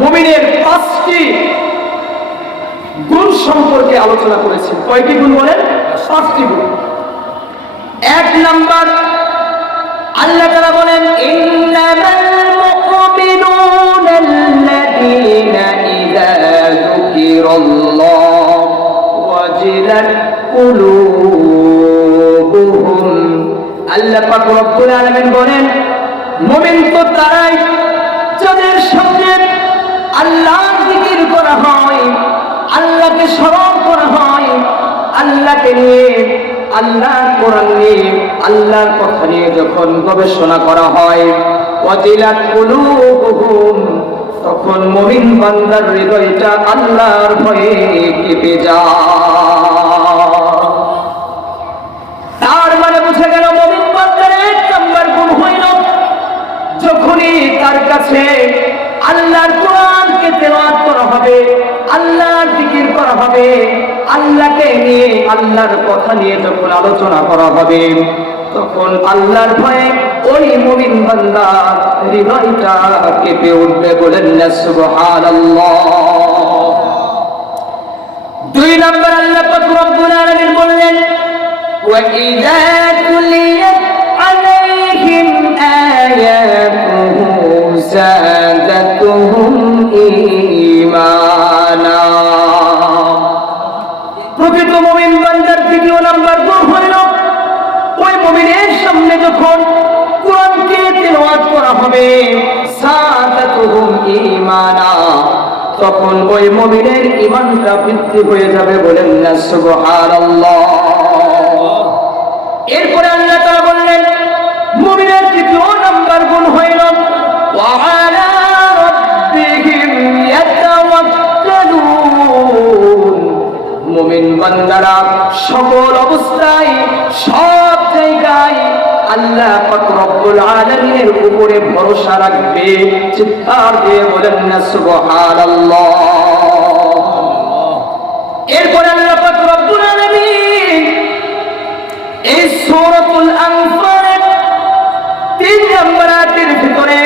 মুমিনের 5টি গুণ সম্পর্কে আলোচনা করেছি। কয়টি গুণ বলেন? 5টি গুণ। 1 নাম্বার, আল্লাহ তাআলা বলেন ইন্নামাল মুমিনুনা আল্লাযীনা ইযা যুকিরাল্লাহু ওয়াজিলাত কুলুবুহুম। আল্লাহ পাক রব্বুল আলামিন বলেন মুমিন তো তারাই যাদের সামনে আল্লাহর জিকির করা হয়, আল্লাহকে স্মরণ করা হয়, আল্লাহকে নিয়ে, আল্লাহর কোরআন নিয়ে, আল্লাহর কথা নিয়ে যখন গবেষণা করা হয়, ওয়াজিলাত কুলুবুহুম, তখন মুমিন বান্দার হৃদয়টা আল্লাহর ভয়ে কেঁপে যায়। তার মানে বুঝে গেল মুমিন বান্দার 1 নাম্বার গুণ হইল যখনই তার কাছে আল্লাহর কোরআনকে তেলাওয়াত করা হবে, আল্লাহর জিকির করা হবে, আল্লাহকে নিয়ে, আল্লাহর কথা নিয়ে যখন আলোচনা করা হবে, তখন আল্লাহর ভয়ে ওই মুমিন বান্দার হৃদয়টা কেঁপে উঠবে। বলেন না সুবহানাল্লাহ। 2 নাম্বার, আল্লাহ পাক রব্বুল আলামিন বললেন ওয়া ইযা তুলিয়াত আলাইহিম আয়াতুহু যাদাতুহুম ঈমানা। প্রকৃত মুমিন বান্দার 2 নাম্বার গুণ হলো ওই মুমিনের সামনে যখন কোরআনকে তেলাওয়াত করা হবে, যাদাতুহুম ঈমানা, তখন ওই মুমিনের ঈমানটা বৃদ্ধি হয়ে যাবে। বলেন না সুবহানাল্লাহ। এরপরে আল্লাহ তাআলা বললেন মুমিনের 2 নাম্বার গুণ হইল ওয়া আলা রাব্বিহিম ইয়াতাওয়াক্কালুন। মুমিন বান্দারা সকল অবস্থায়, সব জায়গায় আল্লাহ পাক রব্বুল আলামিনের উপরে ভরসা রাখবে। চিৎকার দিয়ে বলেন না সুবহানাল্লাহ। এরপরে আল্লাহ পাক রব্বুল আলামিন এই সূরাতুল আনফালের 3 নম্বর আয়াতের ভিতরে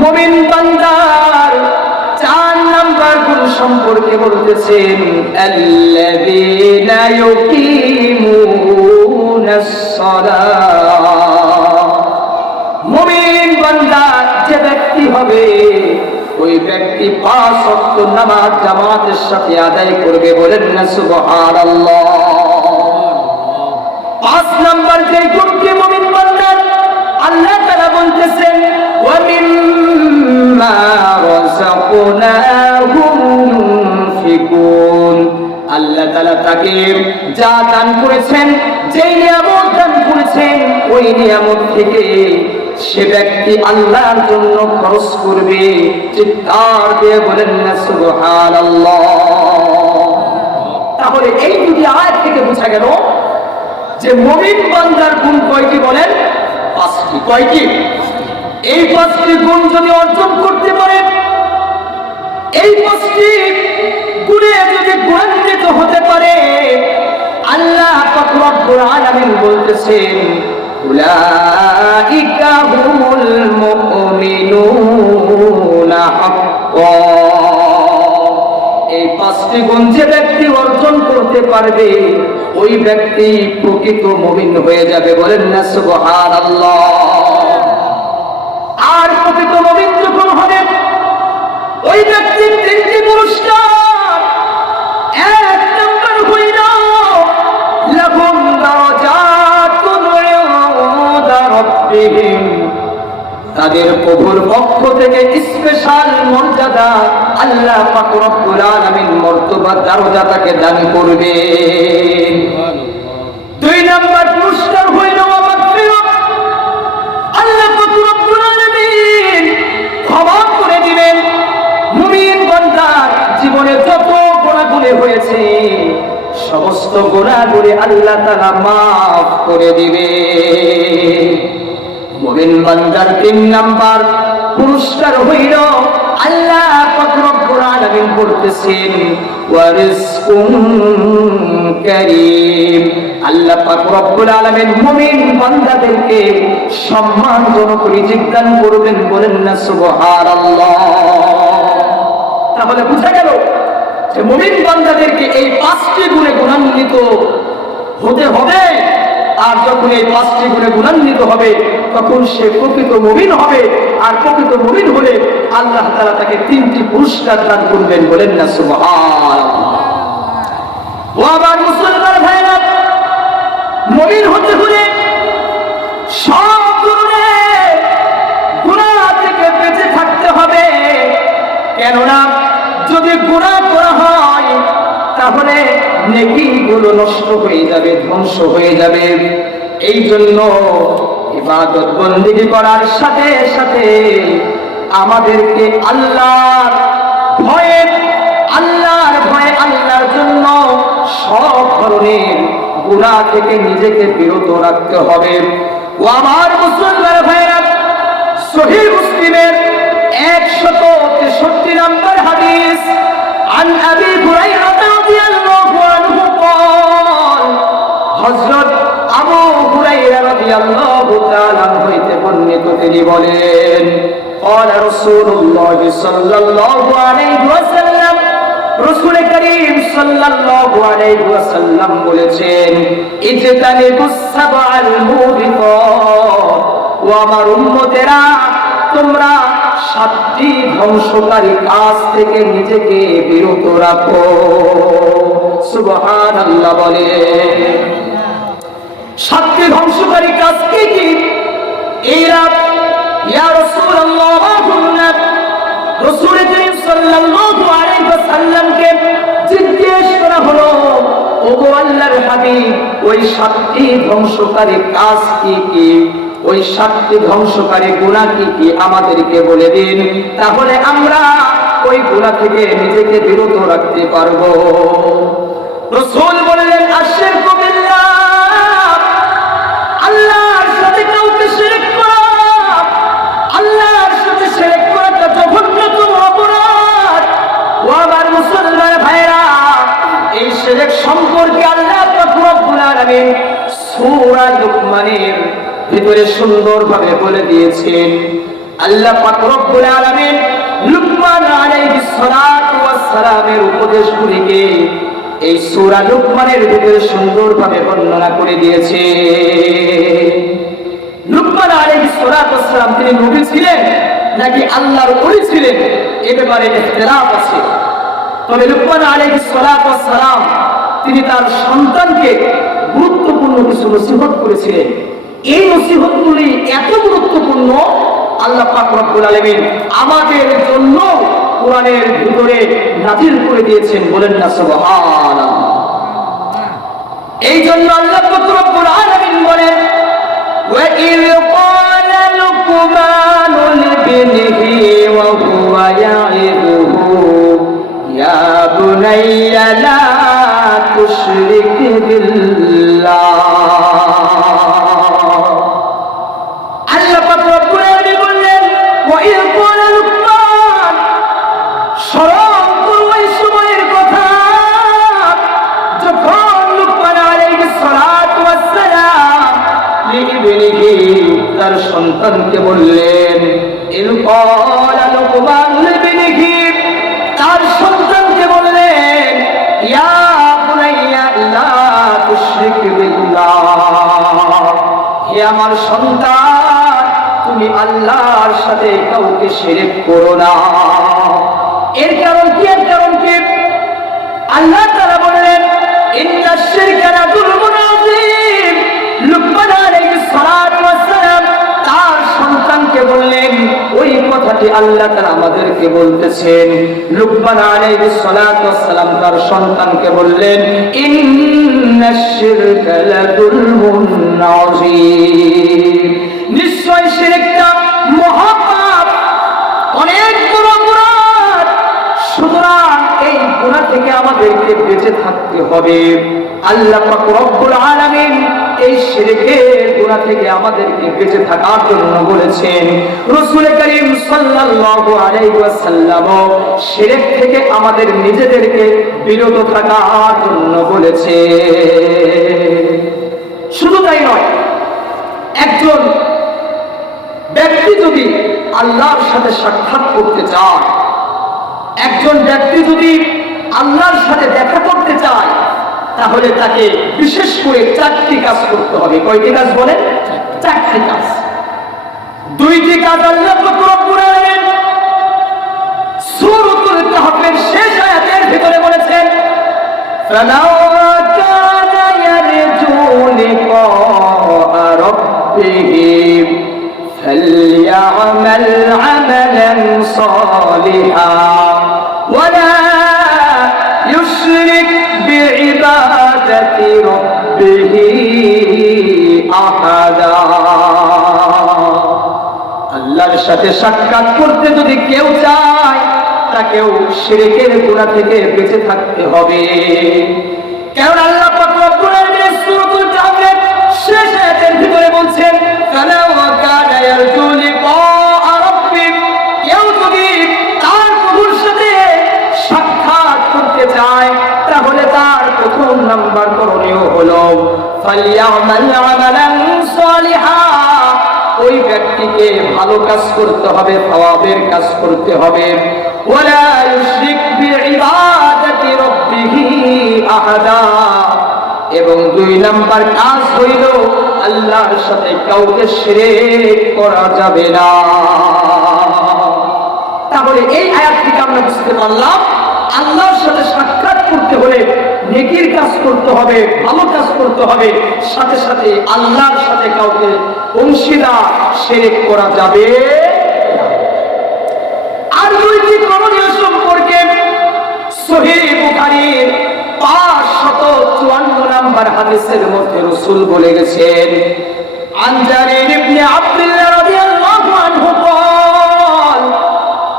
মুমিন বান্দার 4 নম্বর গুণ সম্পর্কে বলতেছেন আল্লাযীনা ইউকিমুনাস সালাহ। মুমিন বান্দা যে ব্যক্তি হবে ওই ব্যক্তি 5 ওয়াক্ত নামাজ জামাতের সাথে আদায় করবে। বলেন না সুবহানাল্লাহ। 5 নাম্বার যে গুণটি মুমিন বান্দার, আল্লাহ তাআলা বলতেছেন ওয়া মিম্মা রাযাকনাহুম ইউনফিকুন। আল্লাহ তাআলা তাকে যা দান করেছেন, যেই নিয়ামত দান করেছেন, ওই নিয়ামত থেকে সে ব্যক্তি আল্লাহর জন্য খরচ করবে। চিৎকার দিয়ে বলেন না সুবহানাল্লাহ। তাহলে এই 2টি আয়াত থেকে বোঝা গেল যে মুমিন বান্দার গুণ কয়টি? বলেন 5টি। কয়টি? এই 5টি গুণ যদি অর্জন করতে পারে, এই 5টি গুণে যদি গুণান্বিত হতে পারে, আল্লাহ পাক রব্বুল আলামিন বলতেছেন উলাইকা হুমুল মুমিনুনা হাক্কান। এই 5টি গুণ যে ব্যক্তি অর্জন করতে পারবে ওই ব্যক্তি প্রকৃত মুমিন হয়ে যাবে। বলেন না সুবহানাল্লাহ। আর প্রকৃত মুমিন যখন হবে ওই ব্যক্তির 3টি পুরস্কার। 1 নম্বর হইল লাহুম দারাজাতুন ইনদা রাব্বিহিম, তাদের প্রভুর পক্ষ থেকে স্পেশাল মর্যাদা আল্লাহ পাক রব্বুল আলামিন মর্তবা দরজা তাকে দান করবে। 2 নম্বর পুরস্কার হইল মাগফিরাত, আল্লাহ পাক রব্বুল আলামিন ক্ষমা করে দিবেন। মুমিন বান্দার জীবনে যত গুনাহগুলি হয়েছে সমস্ত গুনাহগুলি আল্লাহ তাআলা maaf করে দিবে। মুমিন বান্দার 3 নাম্বার পুরস্কার হইল আল্লাহ পাক রব্বুল আলামিন বলতেছেন ওয়া রিজকুন কারীম। আল্লাহ পাক রব্বুল আলামিন মুমিন বান্দাদেরকে সম্মানজনক রিজিক দান করবেন। বলেন না সুবহানাল্লাহ। তাহলে বুঝা গেল যে মুমিন বান্দাদেরকে এই 5টি গুণে গুণান্বিত হতে হবে। আর যখন এই 5টি গুণে গুণান্বিত হবে তখন সে প্রকৃত মুমিন হবে। আর প্রকৃত মুমিন হলে আল্লাহ তাআলা তাকে 3টি পুরস্কার দান করবেন, বলেন না সুবহানাল্লাহ। ও আমার মুসলমান ভাইরা, মুমিন হতে হলে সব ধরনের গুনাহ থেকে বেঁচে থাকতে হবে। কেননা যদি গুনাহ করা হয় তাহলে নেকিগুলো নষ্ট হয়ে যাবে, ধ্বংস হয়ে যাবে। এই জন্য ইবাদত বন্দেগী করার সাথে সাথে আমাদেরকে আল্লাহর ভয়ে আল্লাহর জন্য সব ধরনের গুনাহ থেকে নিজেকে বিরত রাখতে হবে। ও আমার মুসলমান ভাইরা, সহিহ মুসলিমের 163 নম্বর হাদিস, عن أبي هريرة رضي الله عنه قال, হযরত আবু হুরায়রা রাদিয়াল্লাহু তাআলা হইতে বর্ণিত তিনি বলেন, قال رسول الله صلى الله عليه وسلم, রাসূল করিম সাল্লাল্লাহু আলাইহি ওয়াসাল্লাম বলেছেন, ইজতানিবুস সাবআল মুবিকাত, ও আমার উম্মতেরা তোমরা 7টি ধ্বংসকারী কাজ থেকে নিজেকে বিরত রাখো। সুবহানাল্লাহ বলে। 7টি ধ্বংসকারী কাজ কি কি? এরা ইয়া রাসূলুল্লাহ, রাসূল করিম সাল্লাল্লাহু আলাইহি ওয়াসাল্লামকে জিজ্ঞেস করা হলো, ওগো আল্লাহর হাবিব, ওই 7টি ধ্বংসকারী কাজ কি কি? ওই 7টি ধ্বংসকারী গুনাহ কি কি আমাদেরকে বলে দিন, তাহলে আমরা ওই গুনাহ থেকে নিজেকে বিরত রাখতে পারবো। রাসূল বললেন, আশরিকু বিল্লাহ, আল্লাহর সাথে কাউকে শিরক করা। আল্লাহর সাথে শিরক করাটা জঘন্যতম অপরাধ। ও আমার মুসলমান ভাইরা, এই শিরক সম্পর্কে আল্লাহ পাক রব্বুল আলামিন সূরা লুকমানের ভিতরে সুন্দরভাবে বলে দিয়েছেন। আল্লাহ পাক রব্বুল আলামিন লুকমান আলাইহিস সালাতু ওয়াস সালামের উপদেশগুলিকে এই সূরা লুকমানের ভিতরে সুন্দরভাবে বর্ণনা করে দিয়েছে। লুকমান আলাইহিস সালাতু ওয়াস সালাম তিনি নবী ছিলেন নাকি আল্লাহর ওলি ছিলেন, এ ব্যাপারে ইখতিলাফ আছে। তবে লুকমান আলাইহিস সালাতু ওয়াস সালাম তিনি তার সন্তানকে গুরুত্বপূর্ণ কিছু নসিহত করেছিলেন। এই নসিহতগুলি এত গুরুত্বপূর্ণ, আল্লাহ পাক রব্বুল আলামিন আমাদের জন্য কোরআনের ভিতরে নাযিল করে দিয়েছেন, বলেন না সুবহানাল্লাহ। এই জন্য আল্লাহ পাক রব্বুল আলামিন বলেন, ওয়া ইয ক্বালা লুকমানু লিবনিহি ওয়া হুয়া ইয়াইদুহু ইয়া বুনাইয়া লা তুশরিক বিল্লাহ। তার সন্তানকে বললেন, তার সন্তানকে বললেন, ইয়া বুনাইয়া লা তুশরিক বিল্লাহ, হে আমার সন্তান তুমি আল্লাহর সাথে কাউকে শিরক করো না। এর কারণ কি? আল্লাহ তাআলা বললেন, ইন্নাশ শিরকা লাযুলমুন আযীম। লুকমান আলাইহিস সালাতু ওয়াস সালাম তার সন্তানকে বললেন, ওই কথাটি আল্লাহ তাআলা আমাদেরকে বলতেছেন। লুকমান আলাইহিস সালাতু ওয়াস সালাম তার সন্তানকে বললেন, ইন্নাশ শিরকা লাযুলমুন আযীম, নিশ্চয় শিরকটা মহাপাপ, অনেক বড় অপরাধ। সুতরাং এই গুনাহ থেকে আমাদেরকে বেঁচে থাকতে হবে। আল্লাহ পাক রব্বুল আলামিন এই শিরকের গুনাহ থেকে আমাদেরকে বেঁচে থাকার জন্য বলেছেন। রাসূল করিম সাল্লাল্লাহু আলাইহি ওয়াসাল্লাম শিরক থেকে আমাদের নিজেদেরকে বিরত থাকার জন্য বলেছে। শুধু তাই নয়, একজন ব্যক্তি যদি আল্লাহর সাথে সাক্ষাৎ করতে চায়, একজন ব্যক্তি যদি আল্লাহর সাথে দেখা করতে চায় তাহলে তাকে বিশেষ করে 4টি কাজ করতে হবে। কয়টি কাজ বলেন? 4টি কাজ। 2টি কাজ আল্লাহ পাক রব্বুল আলামিন সূরাতুল কাহফের শেষ আয়াতের ভিতরে বলেছেন, ফালাউ কানা ইয়ারজু লিকা রাব্বিহি ফালইআমাল আমালান সালিহা ওয়ালা ইউশরিক বিইবাদাতি রাব্বিহি আহাদা। আল্লাহর সাথে সাক্ষাৎ করতে যদি কেউ চায় তাকেও শিরকের গুনাহ থেকে বেঁচে থাকতে হবে। কারণ আল্লাহ পাক রব্বুল আলামিন সূরাতুল কাহফের শেষ আয়াতের ভিতরে বলছেন, ফালাউ কানা ইয়ারজু লিকা রাব্বিক, কেউ যদি তার প্রভুর সাথে সাক্ষাৎ করতে চায় তাহলে তার প্রথম নাম্বার করণীয় হলো ফালইআমাল আমালান সালিহা, ওই ব্যক্তিকে ভালো কাজ করতে হবে, সওয়াবের কাজ করতে হবে। ওয়ালা ইউশরিক বিইবাদাতি রাব্বিহি আহাদা, এবং 2 নাম্বার কাজ হইল আল্লাহর সাথে কাউকে শিরক করা যাবে না। তাহলে এই আয়াত থেকে আমরা বুঝতে পারলাম আল্লাহর সাথে সাক্ষাৎ করতে হলে নেকির কাজ করতে হবে, ভালো কাজ করতে হবে, সাথে সাথে আল্লাহর সাথে কাউকে অংশীদার শিরক করা যাবে। আর 2টি করণীয় সম্পর্কে সহিহ বুখারীর 554 নম্বর হাদিসের মধ্যে রাসূল বলে গেছেন, আন জারির ইবনে আব্দুল্লাহ রাদিয়াল্লাহু আনহু قال,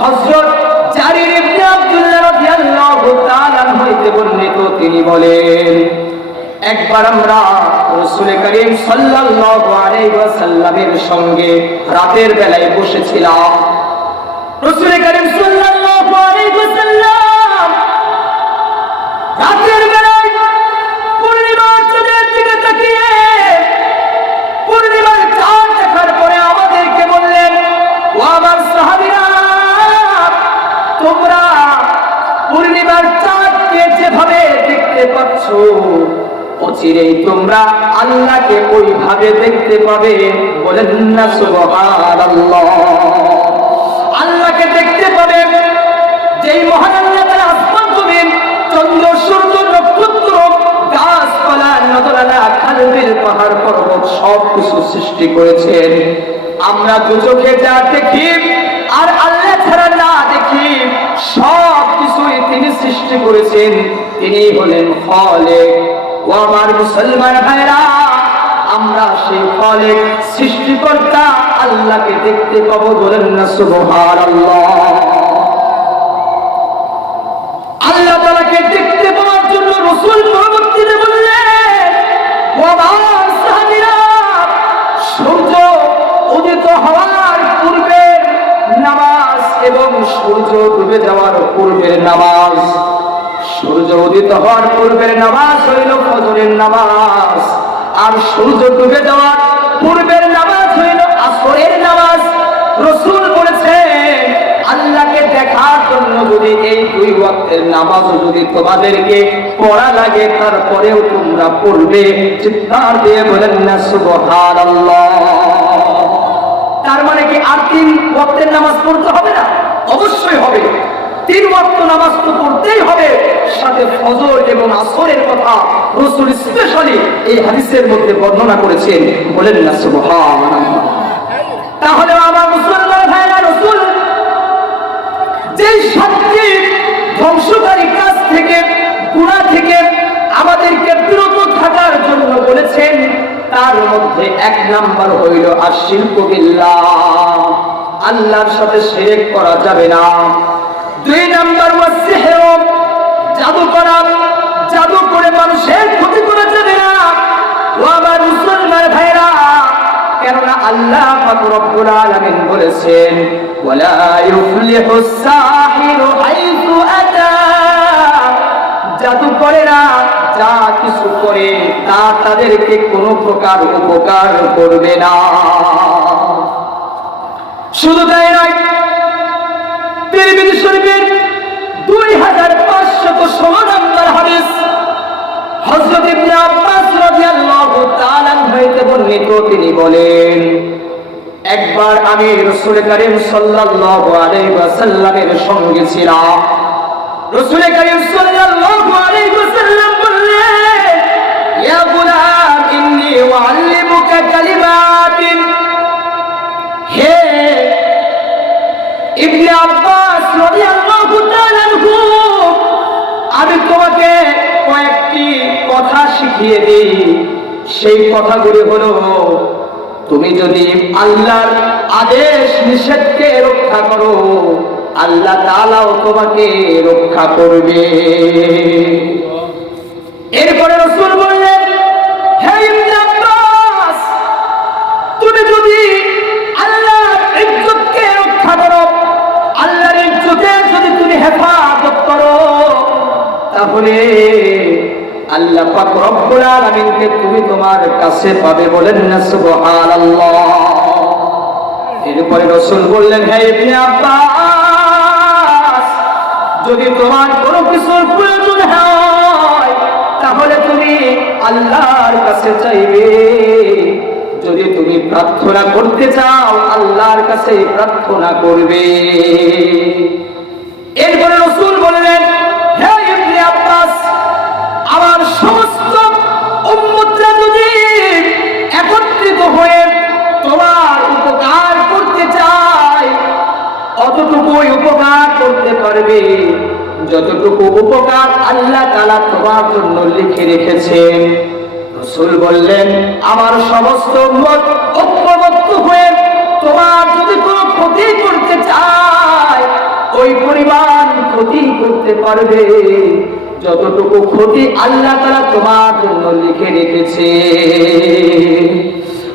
হযরত জারির ইবনে আব্দুল্লাহ রাদিয়াল্লাহু তাআলা হইতে বর্ণিত, তিনি বলেন, একবার আমরা রাসূল করিম সাল্লাল্লাহু আলাইহি ওয়াসাল্লামের সঙ্গে রাতের বেলায় বসেছিলাম। রাসূল করিম সাল্লাল্লাহু আলাইহি ওয়াসাল্লাম রাতের বেলায় পূর্ণিমার চাঁদের দিকে তাকিয়ে পূর্ণিমার চাঁদ দেখার পরে আমাদেরকে বললেন, ও আমার সাহাবীরা, তোমরা পূর্ণিমার চাঁদকে যেভাবে দেখতে পাচ্ছ অচিরেই তোমরা আল্লাহকে ওইভাবে দেখতে পাবে। বলেন না সুবহানাল্লাহ। আল্লাহকে দেখতে পাবে, যেই মহান আল্লাহ তাআলা আসমান জমিন, চন্দ্র সূর্য নক্ষত্র গাছপালা নদনালা খালবিল পাহাড় পর্বত সব কিছু সৃষ্টি করেছেন। আমরা দুচোখে যা দেখি আর আল্লাহ ছাড়া না দেখি সব কিছুই তিনি সৃষ্টি করেছেন। তিনি হলেন খালেক। ও আমার মুসলমান ভাইরা, আমরা সেই খালেক সৃষ্টিকর্তা আল্লাহকে দেখতে পাবো। বলেন না সুবহানাল্লাহ। আল্লাহ তাআলাকে দেখতে পাওয়ার জন্য রাসূল পরবর্তীতে বললেন, ও আমার সাহাবীরা, সূর্য উদিত হওয়ার পূর্বে নামাজ এবং সূর্য ডুবে যাওয়ার পূর্বের নামাজ, সূর্য উদিত হওয়ার পূর্বের নামাজ হইল ফজরের নামাজ, আর সূর্য ডুবে যাওয়ার পূর্বের নামাজ হইল আসরের নামাজ। রাসূল বলেছেন, আল্লাহকে দেখার জন্য যদি এই 2 ওয়াক্তের নামাজ যদি তোমাদেরকে পড়া লাগে তারপরেও তোমরা পড়বে। চিৎকার দিয়ে বলেন না সুবহানাল্লাহ। তার মানে কি আর 3 ওয়াক্তের নামাজ পড়তে হবে না? অবশ্যই হবে। 3 ওয়াক্ত নামাজ তো পড়তেই হবে। সাথে ফজর এবং আসরের কথা রাসূল স্পেশালি এই হাদিসের মধ্যে বর্ণনা করেছেন। বলেন না সুবহানাল্লাহ। তাহলে আমার মুসলমান ভাইরা, রাসূল যেই 7টি ধ্বংসকারী কাজ থেকে, গুনাহ থেকে আমাদেরকে বিরত থাকার জন্য বলেছেন, তার মধ্যে 1 নাম্বার হইল আশিরকু বিল্লাহ, আল্লাহর সাথে শিরক করা যাবে না। 2 নাম্বার ওয়াসিহর, জাদু করা, জাদু করে মানুষের ক্ষতি করা যাবে না। ও আমার মুসলমান ভাইরা, কেননা আল্লাহ পাক রব্বুল আলামিন বলেছেন, ওয়ালা ইউফলিহুস সাহিরু হাইতু আতা, জাদু করে না যা কিছু করে তা তাদেরকে কোনো প্রকার উপকার করবে না। শুধু তাই নয়, তিরমিজি শরীফের 16 নম্বর হাদিস হযরত ইবনে আব্বাস রাদিয়াল্লাহু তাআলা আনহু হতে বর্ণিত, তিনি বলেন, একবার আমি রাসূল করিম সাল্লাল্লাহু আলাইহি ওয়াসাল্লামের সঙ্গে ছিলাম। রাসূল করিম সাল্লাল্লাহু আলাইহি ওয়াসাল্লাম বললেন, ইয়া গুলাম ইন্নী উআল্লিমুকা কালিমাতিন। হে ইবনে আব্বাস রাদিয়াল্লাহু তাআলা আনহু, আমি তোমাকে কয়েকটি কথা শিখিয়ে দিই। সেই কথাগুলি হলো, তুমি যদি আল্লাহর আদেশ নিষেধকে রক্ষা করো, আল্লাহ তাআলাও তোমাকে রক্ষা করবে। এরপরে রাসূল বললেন, হে ইবনে আব্বাস, তুমি যদি আল্লাহর ইজ্জতকে রক্ষা করো, আল্লাহর ইজ্জতের যদি তুমি হেফাজত করো, তাহলে আল্লাহ পাক রব্বুল আলামিনকে তুমি তোমার কাছে পাবে। বলেন না সুবহানাল্লাহ। এরপরে রাসূল বললেন, হে ইবনে আব্বাস, যদি তোমার কোনো কিছুর প্রয়োজন হয়, তাহলে তুমি আল্লাহর কাছে চাইবে। যদি তুমি প্রার্থনা করতে চাও, আল্লাহর কাছে প্রার্থনা করবে। এরপরে রাসূল বললেন, হে ইবনে আব্বাস, আমার সমস্ত উম্মতরা যদি একত্রিত হয়ে তোমার উপকার করতে চায়, অতটুকুই উপকার করতে পারবে যতটুকু উপকার আল্লাহ তাআলা তোমার জন্য লিখে রেখেছেন। রাসূল বললেন, আমার সমস্ত উম্মত ঐক্যবদ্ধ হয়ে তোমার যদি কোনো ক্ষতি করতে চায়, ওই পরিমাণ ক্ষতি করতে পারবে যতটুকু ক্ষতি আল্লাহ তাআলা তোমার জন্য লিখে রেখেছে।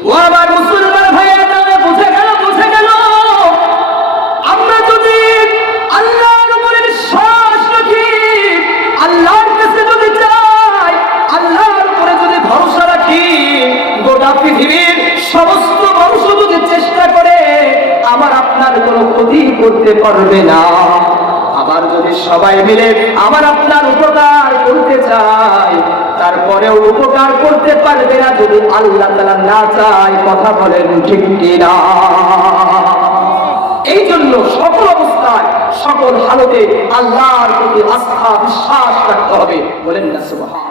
ও আমার মুসলমান ভাইরা, বুঝে গেল আমরা যদি আল্লাহর উপরে বিশ্বাস রাখি, আল্লাহর কাছে যদি চাই, আল্লাহর উপরে যদি ভরসা রাখি, গোটা পৃথিবীর সমস্ত মানুষ যদি চেষ্টা করে, আমার আপনার কোনো ক্ষতি করতে পারবে না। আবার যদি সবাই মিলে আমার আপনার উপকার করতে চায়, তারপরেও উপকার করতে পারবে না যদি আল্লাহ তাআলা না চায়। কথা বলেন ঠিক কিনা? এই জন্য সকল অবস্থায়, সকল হালতে আল্লাহর প্রতি আস্থা বিশ্বাস রাখতে হবে। বলেন না সুবহান।